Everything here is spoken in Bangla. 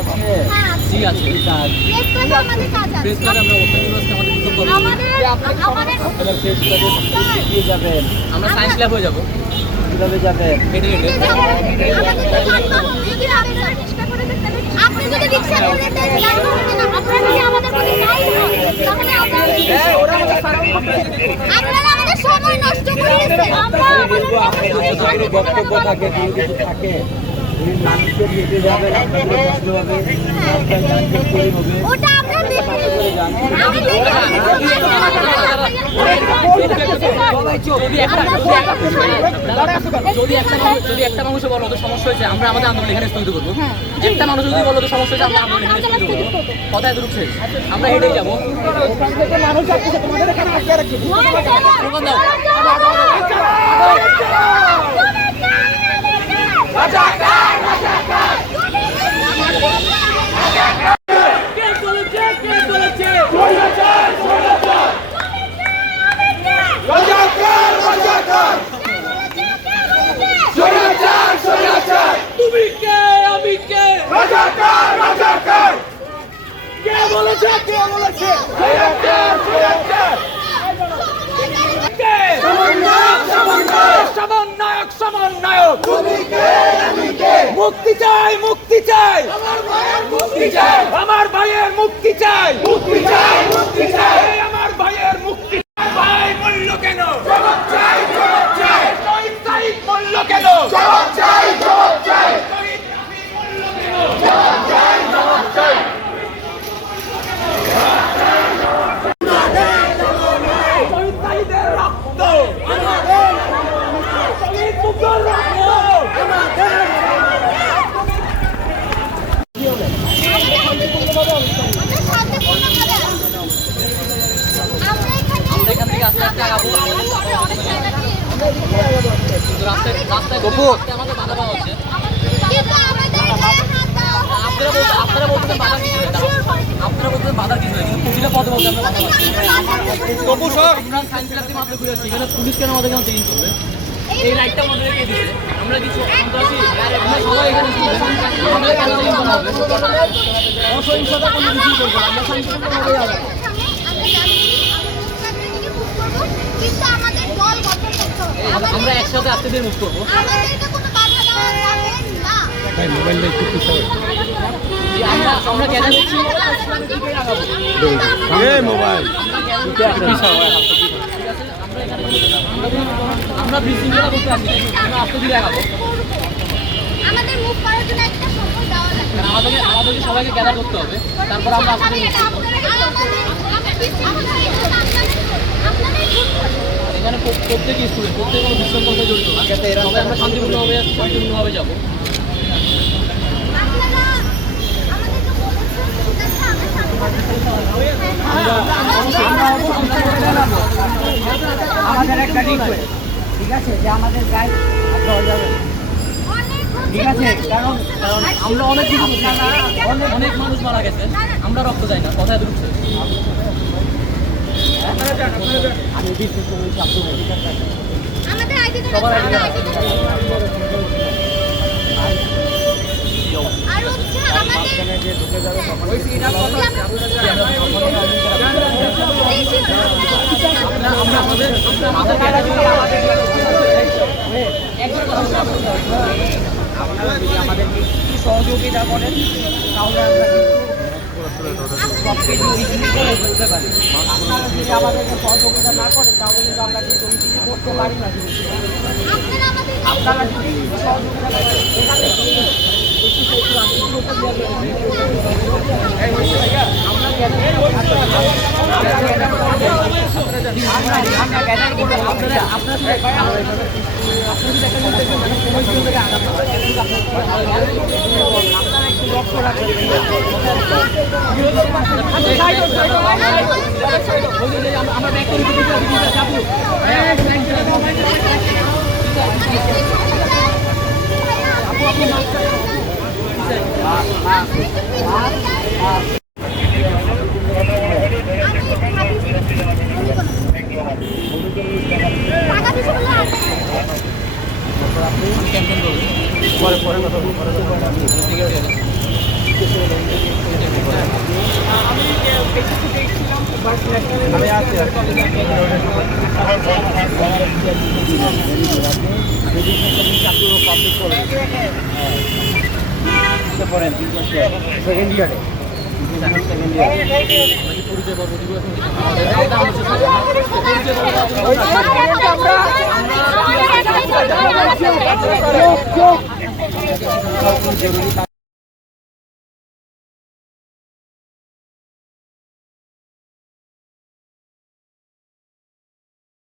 আছে? জি আছে। প্রেস ক্লাবে আমাদের কাজ আছে। প্রেস ক্লাবে আমরা ওপেন ইউনিভার্সিটি আমাদের বিক্ষোভ করব। আমাদের প্রেস ক্লাবে দিয়ে যাবেন। আমরা সায়েন্স ল্যাব হয়ে যাব। কিভাবে যাবেন? হেঁটে হেঁটে। আপনি যদি রিকশা করে দেন আপনারা যদি আমাদের প্রতি গাইড হন তাহলে আপনারা আমাদের সময় নষ্ট করতেছেন। আপনাদের বক্তব্য থাকে, কোনো কিছু থাকে, মানুষকে হেঁটে যাবেন, আপনাদের কষ্ট হবে, রাস্তায় যানজট তৈরি হবে। ওটা আমরা দেখি। আমি যদি একটা মানুষ বলো তো সমস্যা হয়েছে আমরা আমাদের আন্দোলন এখানে স্থগিত করবো। একটা মানুষ যদি বলো তো সমস্যা হয়েছে আমরা আন্দোলন এখানে স্থগিত করবো। কথায় দূর শেষ, আমরা হেঁটেই যাবো। স্লোগান দাও। তুমি কে আমি কে রাজাকার রাজাকার কে বলেছে কে বলেছে সমন্বয়ক সমন্বয়ক তুমি কে আমি কে মুক্তি চাই মুক্তি চাই আমার ভাইয়ের মুক্তি চাই আমার ভাইয়ের মুক্তি চাই মুক্তি চাই মুক্তি চাই আমার ভাইয়ের মুক্তি ভাই মূল্য কেন জবাব চাই জবাব চাই শহীদ সাইদ মূল্য কেন জবাব চাই জবাব চাই শহীদ রাফি মূল্য কেন জবাব চাই জবাব চাই শহীদ সাইদের রক্ত আমাদের শহীদ মুগ্ধর রক্ত আমাদের আমরা এখান থেকে আস্তে আস্তে আগাবো। রাস্তায় আমাদের বাধা পাওয়া হচ্ছে। আপনারা বলতেছেন বাধা কিছু নেই, আপনারা বলতেছেন বাধা কিছু নেই, কিন্তু প্রতিটা পদে বলতে আমরা বাধা পাচ্ছি। আমরা সায়েন্স ল্যাব থেকে মাত্র ঘুরে আসছি, এখানে পুলিশ কেন আমাদের কেন চেঞ্জ করবে? এই রাইটটা আমাদের কে দিচ্ছে? আমরা কিছু সন্ত্রাসী আমরা সবাই এখানে আমাদের কেন চেঞ্জ করা হবে? অসহিংসতা কোনো কিছু করবো না, আমরা সায়েন্স ল্যাব থেকে যাবো। আমরা একসাথে আস্তে ধীরে মুভ করবো। আমরা কেন দিচ্ছি আমরা বিশৃঙ্খলা করতে আসি, আমরা আস্তে ধীরে আগাবো। আমাদেরকে সবাইকে গ্যাদার করতে হবে, তারপর আমরা আস্তে ধীরে এখানে প্রত্যেক স্কুলে প্রত্যেক কোনো বিশৃঙ্খলা জড়িত না, সবাই আমরা শান্তিপূর্ণভাবে যাবো। আমাদের একটা রিকোয়েস্ট, ঠিক আছে, যে আমাদের গাইড দেওয়া যাবে, ঠিক আছে, কারণ আমরা অনেক মানুষ মারা গেছে, আমরা রক্ত চাই না, কথায় ঢুকছে। আমি বিশেষ করে ছাত্র সবার আগে যে ঢুকে যাবে তখন আমরা আমাদের আপনারা যদি আমাদেরকে একটু সহযোগিতা করেন তাহলে আমরা সব কিছু ইজিলি করে ফেলতে পারি। আপনারা যদি আমাদেরকে সহযোগিতা না করেন তাহলে কিন্তু আমরা কিন্তু ইজিলি করতে পারি না। আপনারা যদি সহযোগিতা করেন এখানে পরে আমি আছি সেকেন্ড ইয়ারে আমরা